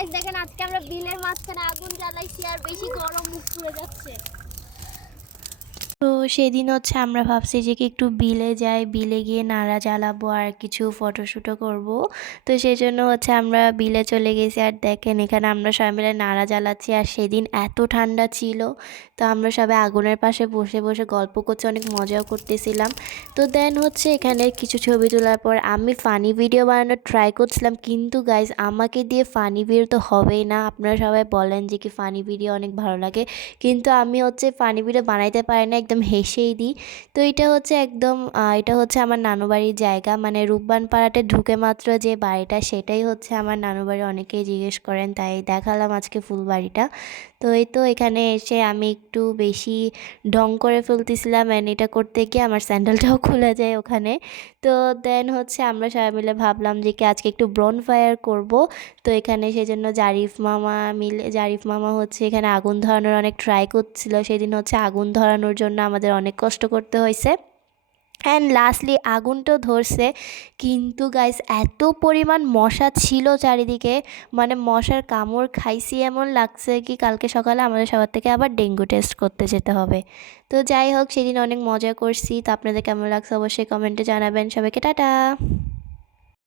Guys দেখেন আজকে আমরা বিলের মাঝখানে আগুন জ্বালাইছি আর বেশি গরম মুখ পুড়ে যাচ্ছে। তো সেদিন হচ্ছে আমরা ভাবছি যে কি একটু বিলে যাই, বিলে গিয়ে নাড়া জ্বালাবো আর কিছু ফটোশ্যুটও করব। তো সেই জন্য হচ্ছে আমরা বিলে চলে গেছি আর দেখেন এখানে আমরা সবাই মিলে নাড়া জ্বালাচ্ছি আর সেদিন এত ঠান্ডা ছিল। তো আমরা সবাই আগুনের পাশে বসে বসে গল্প করছি, অনেক মজাও করতেছিলাম। তো দেন হচ্ছে এখানে কিছু ছবি তোলার পর আমি ফানি ভিডিও বানানোর ট্রাই করছিলাম, কিন্তু গাইজ আমাকে দিয়ে ফানি ভিডিও তো হবেই না। আপনারা সবাই বলেন যে কি ফানি ভিডিও অনেক ভালো লাগে, কিন্তু আমি হচ্ছে ফানি ভিডিও বানাইতে পারি না, একদম হেসেই দিই। তো এটা হচ্ছে একদম এটা হচ্ছে আমার নানু বাড়ির জায়গা, মানে রূপবান পাড়াতে ঢুকে মাত্র যে বাড়িটা সেটাই হচ্ছে আমার নানু বাড়ি। অনেকেই জিজ্ঞেস করেন, তাই দেখালাম আজকে ফুল বাড়িটা। তো এই তো এখানে এসে আমি একটু বেশি ঢং করে ফেলতেছিলাম, অ্যান্ড এটা করতে গিয়ে আমার স্যান্ডেলটাও খুলে যায় ওখানে। তো দেন হচ্ছে আমরা সবাই মিলে ভাবলাম যে কি আজকে একটু ব্রন ফায়ার করব। তো এখানে সেজন্য জারিফ মামা হচ্ছে এখানে আগুন ধরানোর অনেক ট্রাই করছিল। সেদিন হচ্ছে আগুন ধরানোর জন্য আমাদের অনেক কষ্ট করতে হয়েছে, অ্যান্ড লাস্টলি আগুনটাও ধরছে। কিন্তু গাইস এত পরিমাণ মশা ছিল চারিদিকে, মানে মশার কামড় খাইছি, এমন লাগছে কি কালকে সকালে আমাদের সবার থেকে আবার ডেঙ্গু টেস্ট করতে যেতে হবে। তো যাই হোক, সেদিন অনেক মজা করছি। তো আপনাদের কেমন লাগছে অবশ্যই কমেন্টে জানাবেন। সবাইকে টাটা।